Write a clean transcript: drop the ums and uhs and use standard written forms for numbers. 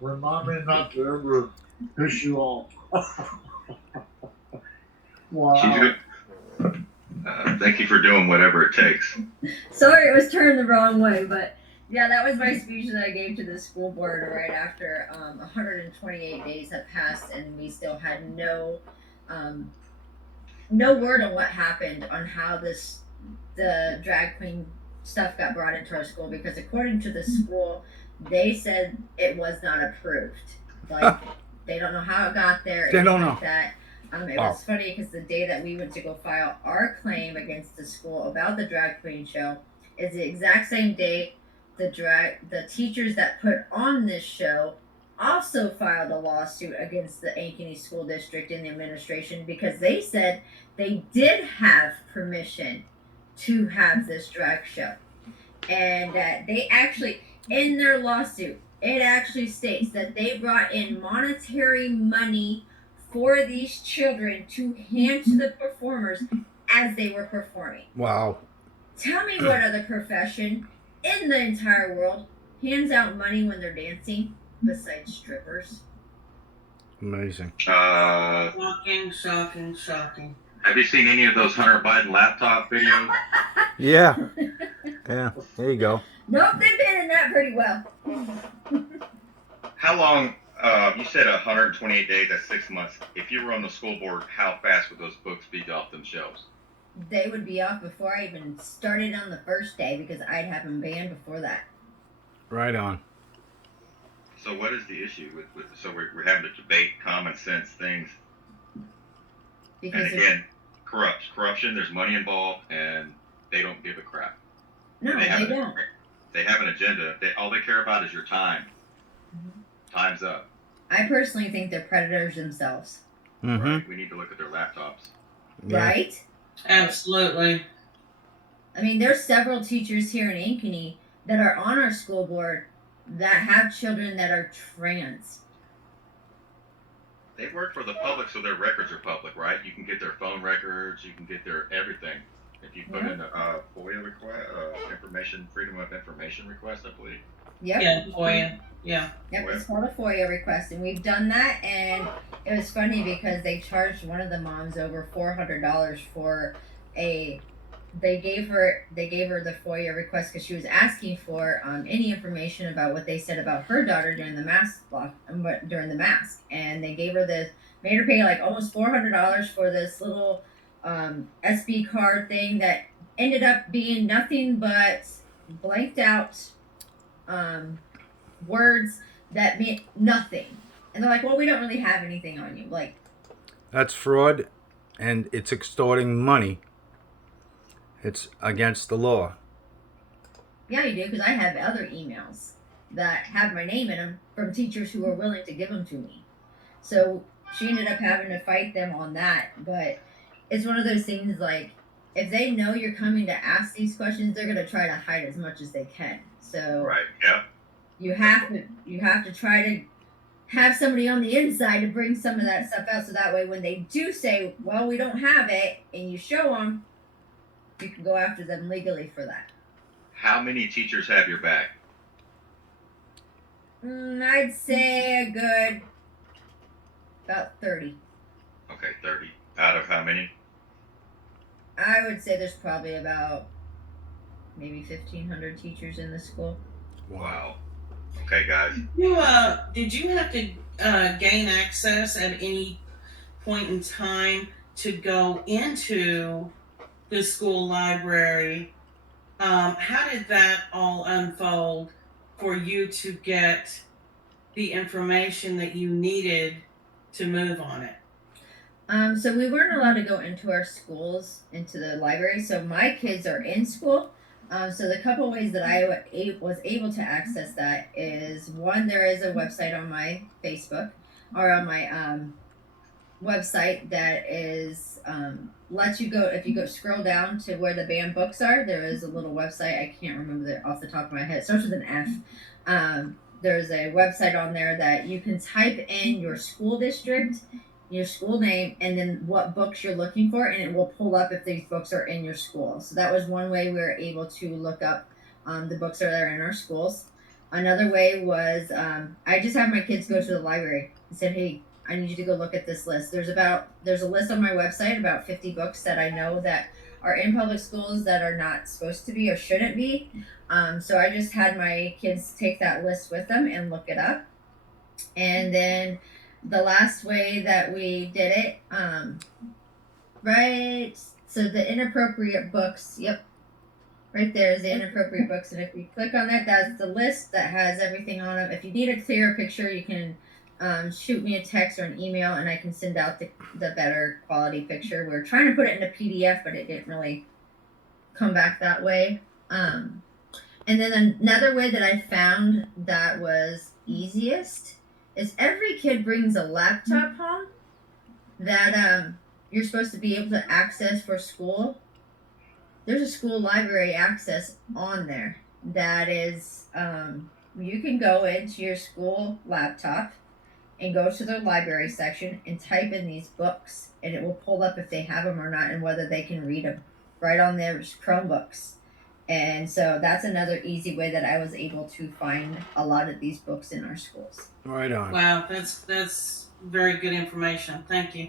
Remind me not to ever piss you off. She's Wow. good. Thank you for doing whatever it takes. Sorry, it was turned the wrong way, but yeah, that was my speech that I gave to the school board right after 128 days had passed, and we still had um, no word on what happened on how the drag queen stuff got brought into our school, because according to the school, they said it was not approved. Like, they don't know how it got there, They anything don't know. like that. It Wow. was funny because the day that we went to go file our claim against the school about the drag queen show is the exact same day the teachers that put on this show also filed a lawsuit against the Ankeny School District and the administration, because they said they did have permission to have this drag show. And they actually, in their lawsuit, it actually states that they brought in monetary money for these children to hand to the performers as they were performing. Wow. Tell me what other profession in the entire world hands out money when they're dancing besides strippers? Amazing. Shocking, shocking, shocking. Have you seen any of those Hunter Biden laptop videos? Yeah. Yeah. There you go. Nope, they've been in that pretty well. How long? You said 128 days. That's 6 months. If you were on the school board, how fast would those books be off them shelves? They would be off before I even started on the first day, because I'd have them banned before that. Right on. So what is the issue with so we're having to debate common sense things? Because and again, corruption. There's money involved, and they don't give a crap. No, they don't. They have an agenda. All they care about is your time. Mm-hmm. Time's up. I personally think they're predators themselves. Mm-hmm. Right? We need to look at their laptops. Yeah. Right? Absolutely. I mean, there's several teachers here in Ankeny that are on our school board that have children that are trans. They work for the public, so their records are public, right? You can get their phone records. You can get their everything. If you put in a FOIA request, Freedom of Information request, I believe. Yep. Yeah, FOIA. Yeah. Yep, it's called a FOIA request, and we've done that, and it was funny because they charged one of the moms over $400 for they gave her the FOIA request because she was asking for any information about what they said about her daughter during the mask, and they made her pay like almost $400 for this little SB card thing that ended up being nothing but blanked out words that meant nothing. And they're like, well, we don't really have anything on you. Like, that's fraud, and it's extorting money. It's against the law. Yeah, you do, because I have other emails that have my name in them from teachers who are willing to give them to me. So she ended up having to fight them on that. But it's one of those things, like, if they know you're coming to ask these questions, they're going to try to hide as much as they can. So right, yeah. You have to try to have somebody on the inside to bring some of that stuff out, so that way when they do say, well, we don't have it, and you show them, you can go after them legally for that. How many teachers have your back? I'd say a good about 30. Okay, 30. Out of how many? I would say there's probably about maybe 1,500 teachers in the school. Wow. Okay, guys. Did you have to gain access at any point in time to go into the school library? How did that all unfold for you to get the information that you needed to move on it? So we weren't allowed to go into our schools, into the library. So my kids are in school. So the couple ways that I was able to access that is, one, there is a website on my Facebook or on my website that is lets you go, if you go scroll down to where the banned books are, there is a little website. I can't remember it off the top of my head. It starts with an F. There's a website on there that you can type in your school district, your school name, and then what books you're looking for, and it will pull up if these books are in your school. So that was one way we were able to look up the books that are in our schools. Another way was I just have my kids go to the library and said, "Hey, I need you to go look at this list." There's a list on my website about 50 books that I know that are in public schools that are not supposed to be or shouldn't be. So I just had my kids take that list with them and look it up. And then the last way that we did it, right? So the inappropriate books. Yep, right there is the inappropriate books, and if you click on that, that's the list that has everything on it. If you need a clearer picture, you can shoot me a text or an email, and I can send out the better quality picture. We were trying to put it in a PDF, but it didn't really come back that way. And then another way that I found that was easiest is every kid brings a laptop home that you're supposed to be able to access for school. There's a school library access on there that is you can go into your school laptop and go to the library section and type in these books, and it will pull up if they have them or not and whether they can read them right on their Chromebooks. And so that's another easy way that I was able to find a lot of these books in our schools. Right on. Wow, that's very good information. Thank you.